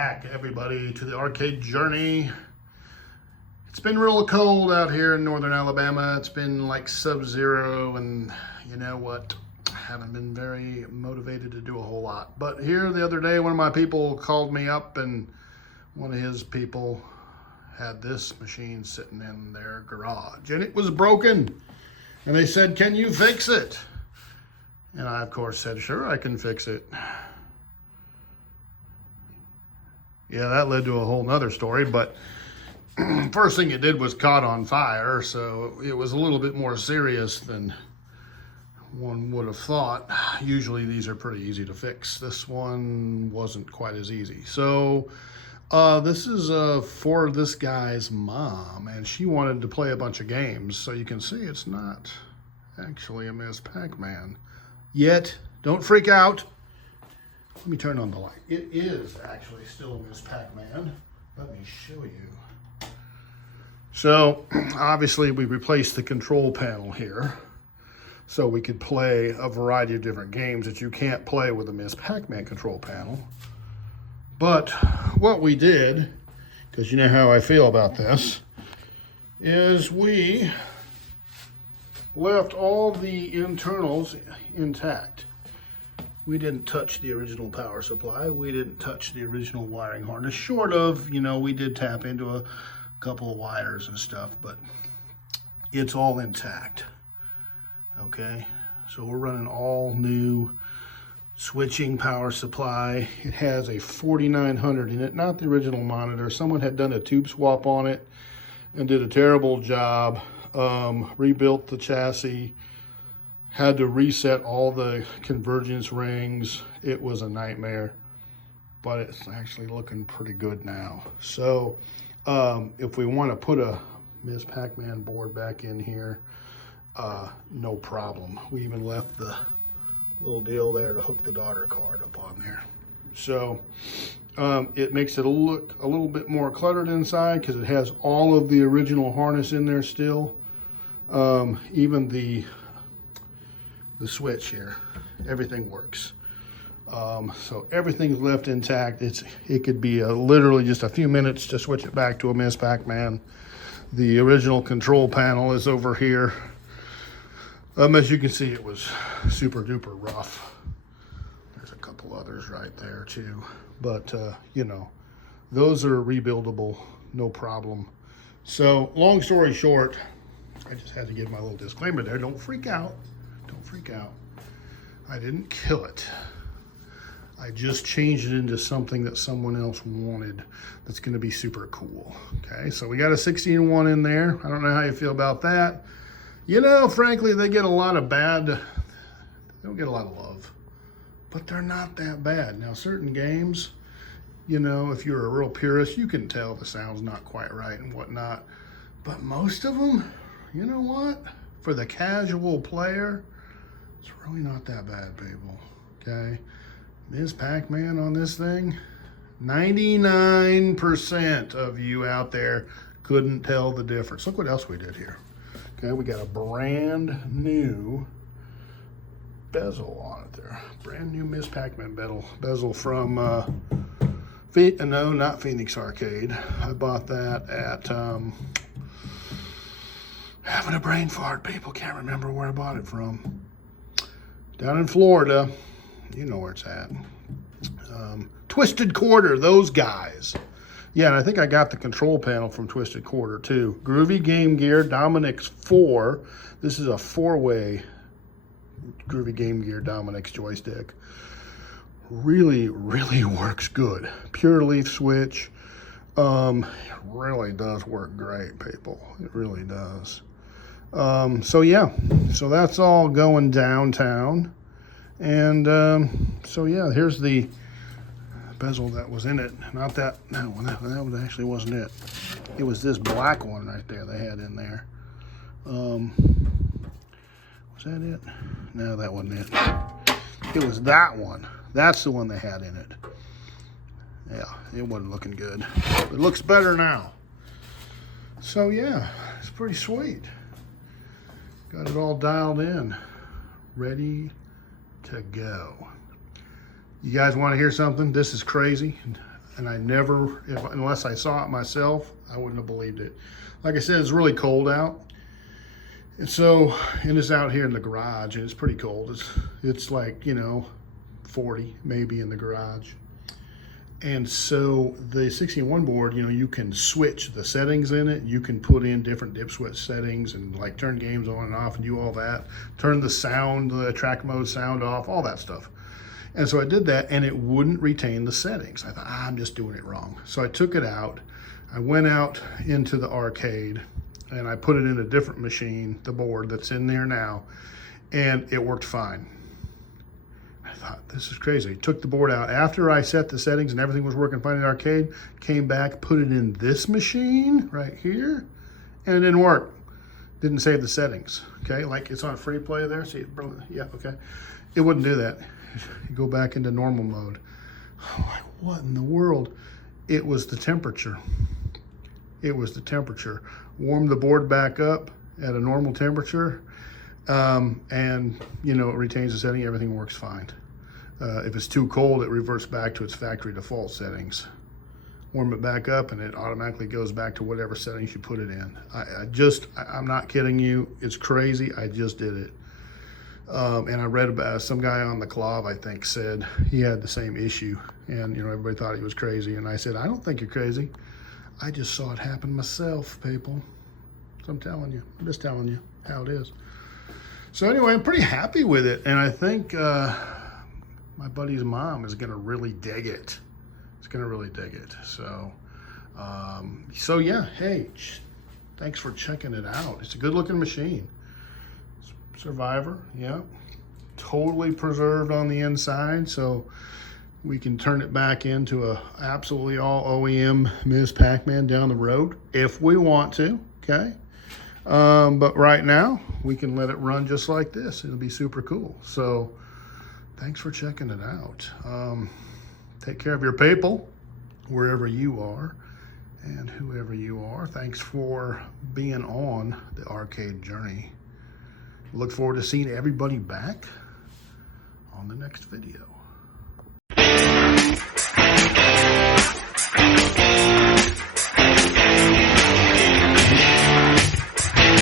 back, everybody, to the arcade journey. It's been real cold out here in northern Alabama. It's been like sub-zero, and you know what? I haven't been very motivated to do a whole lot. But here the other day, one of my people called me up, and one of his people had this machine sitting in their garage, and it was broken. And they said, "Can you fix it?" And I, of course, said, "Sure, I can fix it." Yeah, that led to a whole nother story, but first thing it did was caught on fire, so it was a little bit more serious than one would have thought. Usually these are pretty easy to fix. This one wasn't quite as easy. So this is for this guy's mom, and she wanted to play a bunch of games. So you can see it's not actually a Ms. Pacman yet. Don't freak out. Let me turn on the light. It is actually still a Ms. Pacman. Let me show you. So obviously we replaced the control panel here so we could play a variety of different games that you can't play with a Ms. Pacman control panel. But what we did, because you know how I feel about this, is we left all the internals intact. We didn't touch the original power supply. We didn't touch the original wiring harness, short of, you know, we did tap into a couple of wires and stuff, but it's all intact. Okay, so we're running all new switching power supply. It has a 4900 in it, not the original monitor. Someone had done a tube swap on it and did a terrible job. Rebuilt the chassis, had to reset all the convergence rings. It was a nightmare, but it's actually looking pretty good now. So if we want to put a Ms. Pacman board back in here, no problem. We even left the little deal there to hook the daughter card up on there. So it makes it look a little bit more cluttered inside because it has all of the original harness in there still. Even the switch here, everything works. So everything's left intact. It could be literally just a few minutes to switch it back to a Ms. Pacman. The original control panel is over here. As you can see, it was super duper rough. There's a couple others right there too. But you know, those are rebuildable, no problem. So long story short, I just had to give my little disclaimer there. Don't freak out. Don't freak out. I didn't kill it. I just changed it into something that someone else wanted that's going to be super cool. Okay, so we got a 16-1 in there. I don't know how you feel about that. You know, frankly, they get a lot of bad, they don't get a lot of love, but they're not that bad. Now, certain games, you know, if you're a real purist, you can tell the sound's not quite right and whatnot. But most of them, you know what? For the casual player, it's really not that bad, people, okay? Ms. Pacman on this thing, 99% of you out there couldn't tell the difference. Look what else we did here. Okay, we got a brand new bezel on it there. Brand new Ms. Pacman bezel from, no, not Phoenix Arcade. I bought that at, having a brain fart, people. Can't remember where I bought it from. Down in Florida. You know where it's at. Twisted Quarter, those guys. Yeah, and I think I got the control panel from Twisted Quarter too. Groovy Game Gear, Dominic's 4. This is a 4-way Groovy Game Gear Dominic's joystick. Really, really works good. Pure leaf switch. It really does work great, people. It really does. So yeah, so that's all going downtown. And so yeah, here's the bezel that was in it. Not that, no, that actually wasn't it. It was this black one right there they had in there. Was that it? No, that wasn't it. It was that one. That's the one they had in it. Yeah, it wasn't looking good. It looks better now. So yeah, it's pretty sweet. Got it all dialed in, ready to go. You guys want to hear something? This is crazy. And I never, unless I saw it myself, I wouldn't have believed it. Like I said, it's really cold out. And so, and it's out here in the garage, and it's pretty cold. It's like, 40 maybe in the garage. And so the 61 board, you can switch the settings in it. You can put in different dip switch settings and like turn games on and off and do all that. Turn the sound, the track mode sound off, all that stuff. And so I did that, and it wouldn't retain the settings. I thought, I'm just doing it wrong. So I took it out. I went out into the arcade, and I put it in a different machine, the board that's in there now, and it worked fine. I thought, this is crazy. Took the board out after I set the settings and everything was working fine in the arcade, came back, put it in this machine right here, and it didn't work. Didn't save the settings, okay? Like it's on free play there, see, yeah, okay. It wouldn't do that. You go back into normal mode. I'm like, what in the world? It was the temperature. It was the temperature. Warm the board back up at a normal temperature, and it retains the setting, everything works fine. If it's too cold, it reverts back to its factory default settings. Warm it back up and it automatically goes back to whatever settings you put it in. I'm not kidding you, it's crazy, I just did it. And I read about some guy on the club, I think, said he had the same issue, and everybody thought he was crazy. And I said, I don't think you're crazy. I just saw it happen myself, people. So I'm just telling you how it is. So anyway, I'm pretty happy with it, and I think my buddy's mom is gonna really dig it. It's gonna really dig it. So, yeah. Hey, thanks for checking it out. It's a good-looking machine. Survivor, yeah, totally preserved on the inside, so we can turn it back into a absolutely all OEM Ms. Pac-Man down the road if we want to, okay? But right now we can let it run just like this. It'll be super cool. So thanks for checking it out. Take care of your people wherever you are and whoever you are. Thanks for being on the arcade journey. Look forward to seeing everybody back on the next video.